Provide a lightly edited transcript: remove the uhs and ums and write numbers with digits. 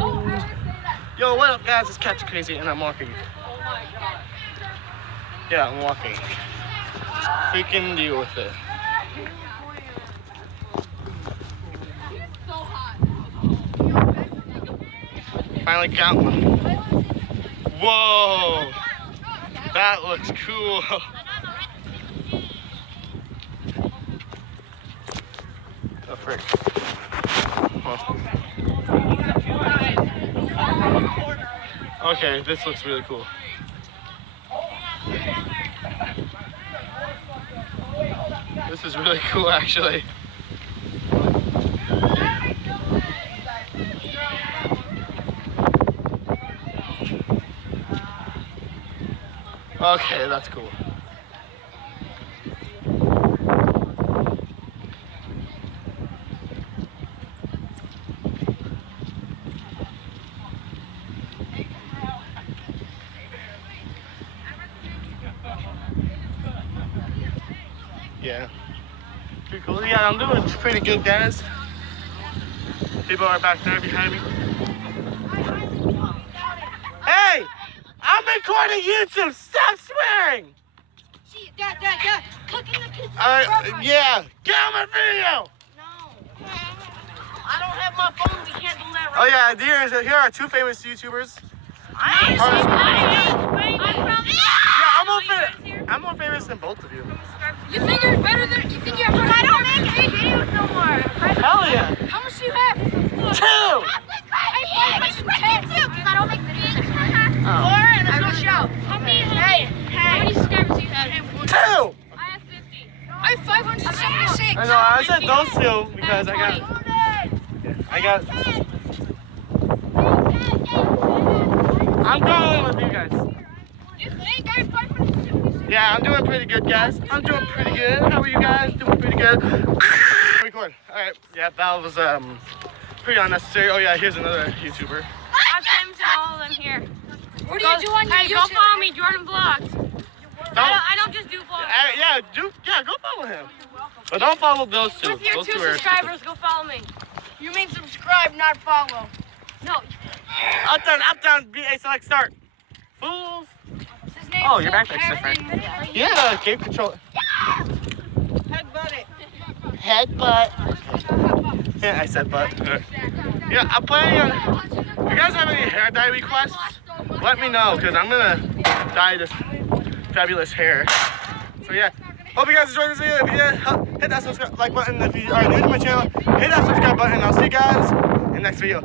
Yo, what up, guys? It's Captain Crazy, and I'm walking. Yeah, I'm walking. Freaking deal with it. Finally got one. Whoa! That looks cool. Oh, frick. Huh. Okay, this looks really cool. This is really cool, actually. Okay, that's cool. Yeah. Pretty cool. Yeah, I'm doing pretty good, guys. People are back there behind me. Hey! I'm recording YouTube! Stop swearing! Dad, cooking the kids. Yeah. Get on my video! No. I don't have my phone. We can't do that right Oh yeah, here are two famous YouTubers. I'm more famous than both of you. You think you're better than you think you're better? I don't make any videos no more. Hell yeah! How much do you have? 2! I don't make videos. Four and a good show. How many subscribers do you have? 2! I have 50. I have 576. I know, I said those two because I got. I'm going with you guys. You think I have 576? Yeah, I'm doing pretty good, guys. I'm doing pretty good. How are you guys? Doing pretty good. Record. All right. Yeah, that was pretty unnecessary. Oh yeah, here's another YouTuber. I'm famous and all of them here. What do you do on your Hey, go follow me, Jordan Vlogs. I don't just do vlogs. Go follow him. But don't follow those two. With your Those 2 two are subscribers, go follow me. You mean subscribe, not follow. No. Up, down, BA select, start. Fools. His name's Oh, your backpack's different. Yeah, game control. Headbutt it. Headbutt. Yeah, I said butt. Yeah, I'm playing. If you guys have any hair dye requests, let me know, because I'm going to dye this fabulous hair. So yeah, hope you guys enjoyed this video. If you did, hit that subscribe like button. If you are new to my channel, hit that subscribe button. I'll see you guys in the next video.